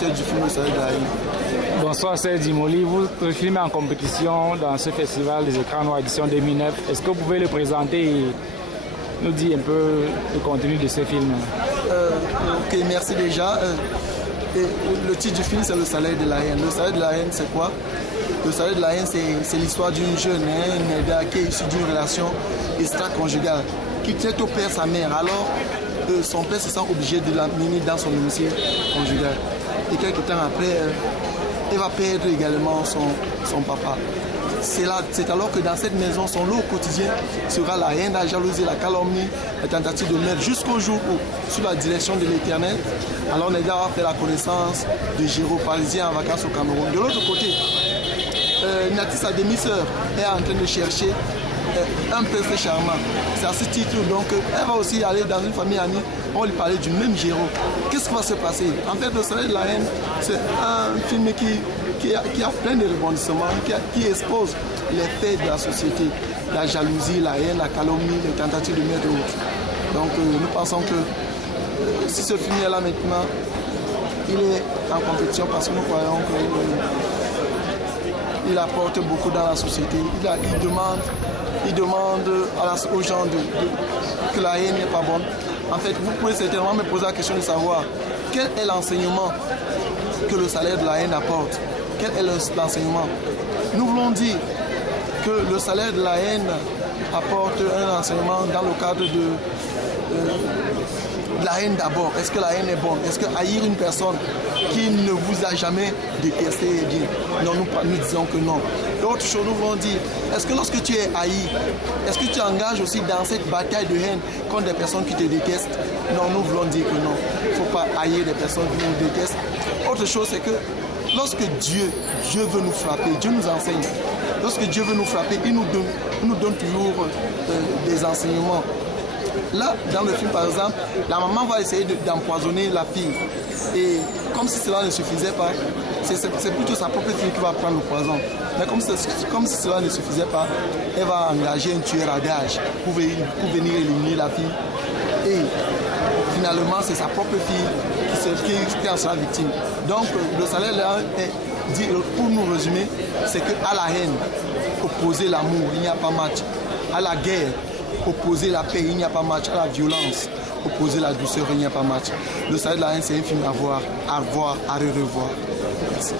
réalisateur du film Le Salaire de la haine. Bonsoir, c'est Dimoli. Vous filmez en compétition dans ce festival des écrans noirs édition 2009. Est-ce que vous pouvez le présenter et nous dire un peu le contenu de ce film? Ok, merci déjà. Le titre du film, c'est Le Salaire de la haine. Le Salaire de la haine, c'est quoi? Le Salaire de la haine, c'est l'histoire d'une jeune qui est issue d'une relation extra-conjugale, qui traite au père sa mère. Alors, son père se sent obligé de l'amener dans son domicile conjugal. Et quelques temps après, elle va perdre également son papa. C'est alors que dans cette maison, son lot au quotidien sera la haine, la jalousie, la calomnie, la tentative de meurtre, jusqu'au jour où, sous la direction de l'Éternel, alors Neda va faire la connaissance de Géraud, parisien en vacances au Cameroun. De l'autre côté, Nati, sa demi-sœur, est en train de chercher un prince charmant. C'est à ce titre, donc, elle va aussi aller dans une famille amie, on va lui parler du même Géraud. Qu'est-ce qui va se passer? En fait, Le Salaire de la haine, c'est un film qui a plein de rebondissements, qui expose les faits de la société, la jalousie, la haine, la calomnie, les tentatives de meurtre et autres. Donc nous pensons que si ce film est là maintenant, il est en compétition parce que nous croyons qu'il apporte beaucoup dans la société. Il demande aux gens que la haine n'est pas bonne. En fait, vous pouvez certainement me poser la question de savoir quel est l'enseignement que Le Salaire de la haine apporte. Quel est l'enseignement? Nous voulons dire que Le Salaire de la haine apporte un enseignement dans le cadre de la haine d'abord. Est-ce que la haine est bonne? Est-ce que haïr une personne qui ne vous a jamais détesté est bien? Non, nous disons que non. L'autre chose, nous voulons dire, est-ce que lorsque tu es haï, est-ce que tu engages aussi dans cette bataille de haine contre des personnes qui te détestent? Non, nous voulons dire que non. Il ne faut pas haïr des personnes qui nous détestent. Autre chose, c'est que lorsque Dieu veut nous frapper, Dieu nous enseigne. Lorsque Dieu veut nous frapper, il nous donne toujours des enseignements. Là, dans le film, par exemple, la maman va essayer d'empoisonner la fille. Et comme si cela ne suffisait pas, c'est plutôt sa propre fille qui va prendre le poison. Mais comme si cela ne suffisait pas, elle va engager un tueur à gages pour venir éliminer la fille. Et finalement, c'est sa propre fille qui en sera victime. Donc, Le Salaire là est dit, pour nous résumer, c'est qu'à la haine, opposer l'amour, il n'y a pas match. À la guerre, opposer la paix, il n'y a pas match. À la violence, opposer la douceur, il n'y a pas match. Le Salaire de la haine, c'est un film à voir, à revoir. Merci.